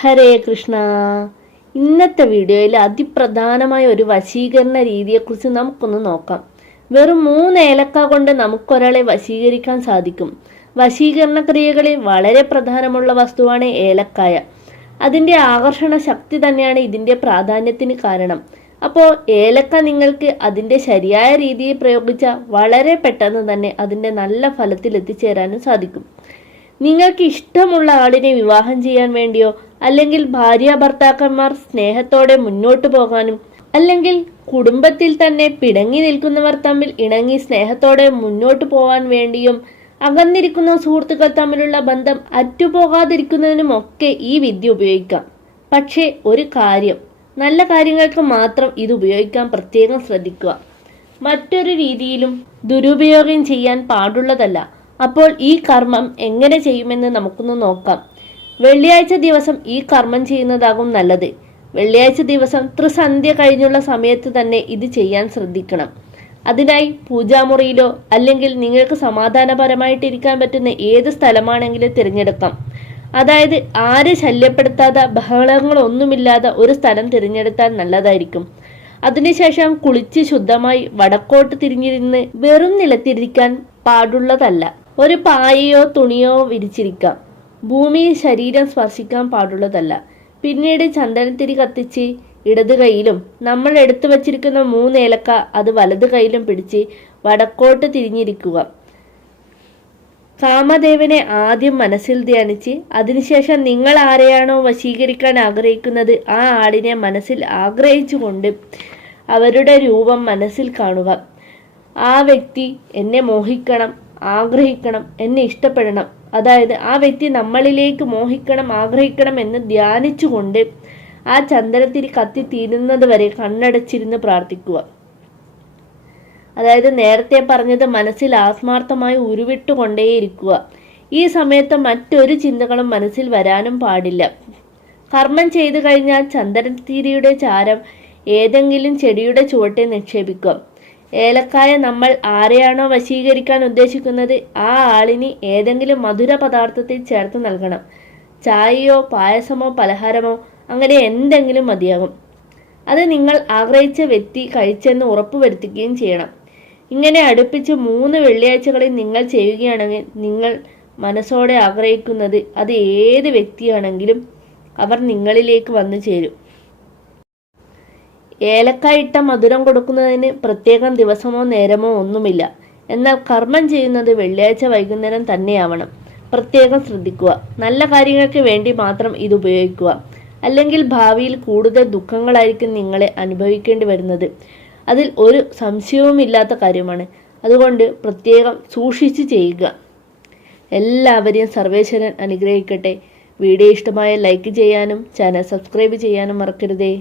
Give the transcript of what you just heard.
ഹരേ കൃഷ്ണ. ഇന്നത്തെ വീഡിയോയിൽ അതിപ്രധാനമായ ഒരു വശീകരണ രീതിയെക്കുറിച്ച് നമുക്കൊന്ന് നോക്കാം. വെറും 3 ഏലക്ക കൊണ്ട് നമുക്കൊരാളെ വശീകരിക്കാൻ സാധിക്കും. വശീകരണ ക്രിയകളിൽ വളരെ പ്രധാനമുള്ള വസ്തുവാണ് ഏലക്കായ. അതിൻ്റെ ആകർഷണ ശക്തി തന്നെയാണ് ഇതിൻ്റെ പ്രാധാന്യത്തിന് കാരണം. അപ്പോൾ ഏലക്ക നിങ്ങൾക്ക് അതിൻ്റെ ശരിയായ രീതിയിൽ പ്രയോഗിച്ചാൽ വളരെ പെട്ടെന്ന് തന്നെ അതിൻ്റെ നല്ല ഫലത്തിൽ എത്തിച്ചേരാനും സാധിക്കും. നിങ്ങൾക്ക് ഇഷ്ടമുള്ള ആളിനെ വിവാഹം ചെയ്യാൻ വേണ്ടിയോ, അല്ലെങ്കിൽ ഭാര്യ ഭർത്താക്കന്മാർ സ്നേഹത്തോടെ മുന്നോട്ട് പോകാനും, അല്ലെങ്കിൽ കുടുംബത്തിൽ തന്നെ പിണങ്ങി നിൽക്കുന്നവർ തമ്മിൽ ഇണങ്ങി സ്നേഹത്തോടെ മുന്നോട്ട് പോകാൻ വേണ്ടിയും, അകന്നിരിക്കുന്ന സുഹൃത്തുക്കൾ തമ്മിലുള്ള ബന്ധം അറ്റുപോകാതിരിക്കുന്നതിനുമൊക്കെ ഈ വിദ്യ ഉപയോഗിക്കാം. പക്ഷേ ഒരു കാര്യം, നല്ല കാര്യങ്ങൾക്ക് മാത്രം ഇത് ഉപയോഗിക്കാൻ പ്രത്യേകം ശ്രദ്ധിക്കുക. മറ്റൊരു രീതിയിലും ദുരുപയോഗം ചെയ്യാൻ പാടുള്ളതല്ല. അപ്പോൾ ഈ കർമ്മം എങ്ങനെ ചെയ്യുമെന്ന് നമുക്കൊന്ന് നോക്കാം. വെള്ളിയാഴ്ച ദിവസം ഈ കർമ്മം ചെയ്യുന്നതാകും നല്ലത്. വെള്ളിയാഴ്ച ദിവസം ത്രിസന്ധ്യ കഴിഞ്ഞുള്ള സമയത്ത് തന്നെ ഇത് ചെയ്യാൻ ശ്രദ്ധിക്കണം. അതിനായി പൂജാമുറിയിലോ അല്ലെങ്കിൽ നിങ്ങൾക്ക് സമാധാനപരമായിട്ടിരിക്കാൻ പറ്റുന്ന ഏത് സ്ഥലമാണെങ്കിലും തിരഞ്ഞെടുക്കാം. അതായത് ആരെ ശല്യപ്പെടുത്താതെ ബഹളങ്ങളൊന്നുമില്ലാതെ ഒരു സ്ഥലം തിരഞ്ഞെടുത്താൽ നല്ലതായിരിക്കും. അതിനുശേഷം കുളിച്ച് ശുദ്ധമായി വടക്കോട്ട് തിരിഞ്ഞിരുന്ന് വെറും നിലത്തിരിക്കാൻ പാടുള്ളതല്ല. ഒരു പായയോ തുണിയോ വിരിച്ചിരിക്കാം. ഭൂമിയിൽ ശരീരം സ്പർശിക്കാൻ പാടുള്ളതല്ല. പിന്നീട് ചന്ദനത്തിരി കത്തിച്ച് ഇടത് കൈയിലും നമ്മൾ എടുത്തു വച്ചിരിക്കുന്ന 3 ഏലക്ക അത് വലത് കൈയിലും പിടിച്ച് വടക്കോട്ട് തിരിഞ്ഞിരിക്കുക. കാമദേവനെ ആദ്യം മനസ്സിൽ ധ്യാനിച്ച് അതിനുശേഷം നിങ്ങൾ ആരെയാണോ വശീകരിക്കാൻ ആഗ്രഹിക്കുന്നത് ആ ആളിനെ മനസ്സിൽ ആഗ്രഹിച്ചുകൊണ്ട് അവരുടെ രൂപം മനസ്സിൽ കാണുക. ആ വ്യക്തി എന്നെ മോഹിക്കണം, ആഗ്രഹിക്കണം, എന്നെ ഇഷ്ടപ്പെടണം, അതായത് ആ വ്യക്തി നമ്മളിലേക്ക് മോഹിക്കണം, ആഗ്രഹിക്കണം എന്ന് ധ്യാനിച്ചുകൊണ്ട് ആ ചന്ദനത്തിരി കത്തി തീരുന്നത് വരെ കണ്ണടച്ചിരുന്ന് പ്രാർത്ഥിക്കുക. അതായത് നേരത്തെ പറഞ്ഞത് മനസ്സിൽ ആത്മാർത്ഥമായി ഉരുവിട്ടുകൊണ്ടേയിരിക്കുക. ഈ സമയത്ത് മറ്റൊരു ചിന്തകളും മനസ്സിൽ വരാനും പാടില്ല. കർമ്മം ചെയ്തു കഴിഞ്ഞാൽ ചന്ദനത്തിരിയുടെ ചാരം ഏതെങ്കിലും ചെടിയുടെ ചുവട്ടെ നിക്ഷേപിക്കുക. ഏലക്കായ നമ്മൾ ആരെയാണോ വശീകരിക്കാൻ ഉദ്ദേശിക്കുന്നത് ആ ആളിന് ഏതെങ്കിലും മധുര പദാർത്ഥത്തിൽ ചേർത്ത് നൽകണം. ചായയോ പായസമോ പലഹാരമോ അങ്ങനെ എന്തെങ്കിലും മതിയാകും. അത് നിങ്ങൾ ആഗ്രഹിച്ച വ്യക്തി കഴിച്ചെന്ന് ഉറപ്പുവരുത്തുകയും ചെയ്യണം. ഇങ്ങനെ അടുപ്പിച്ച് 3 വെള്ളിയാഴ്ചകളിൽ നിങ്ങൾ ചെയ്യുകയാണെങ്കിൽ നിങ്ങൾ മനസ്സോടെ ആഗ്രഹിക്കുന്നത് അത് ഏത് വ്യക്തിയാണെങ്കിലും അവർ നിങ്ങളിലേക്ക് വന്നു ചേരും. ഏലക്കായ ഇട്ട മധുരം കൊടുക്കുന്നതിന് പ്രത്യേകം ദിവസമോ നേരമോ ഒന്നുമില്ല. എന്നാൽ കർമ്മം ചെയ്യുന്നത് വെള്ളിയാഴ്ച വൈകുന്നേരം തന്നെയാവണം. പ്രത്യേകം ശ്രദ്ധിക്കുക. നല്ല കാര്യങ്ങൾക്ക് വേണ്ടി മാത്രം ഇത് ഉപയോഗിക്കുക. അല്ലെങ്കിൽ ഭാവിയിൽ കൂടുതൽ ദുഃഖങ്ങളായിരിക്കും നിങ്ങളെ അനുഭവിക്കേണ്ടി വരുന്നത്. അതിൽ ഒരു സംശയവുമില്ലാത്ത കാര്യമാണ്. അതുകൊണ്ട് പ്രത്യേകം സൂക്ഷിച്ച് ചെയ്യുക. എല്ലാവരെയും സർവേശ്വരൻ അനുഗ്രഹിക്കട്ടെ. വീഡിയോ ഇഷ്ടമായ ലൈക്ക് ചെയ്യാനും ചാനൽ സബ്സ്ക്രൈബ് ചെയ്യാനും മറക്കരുതേ.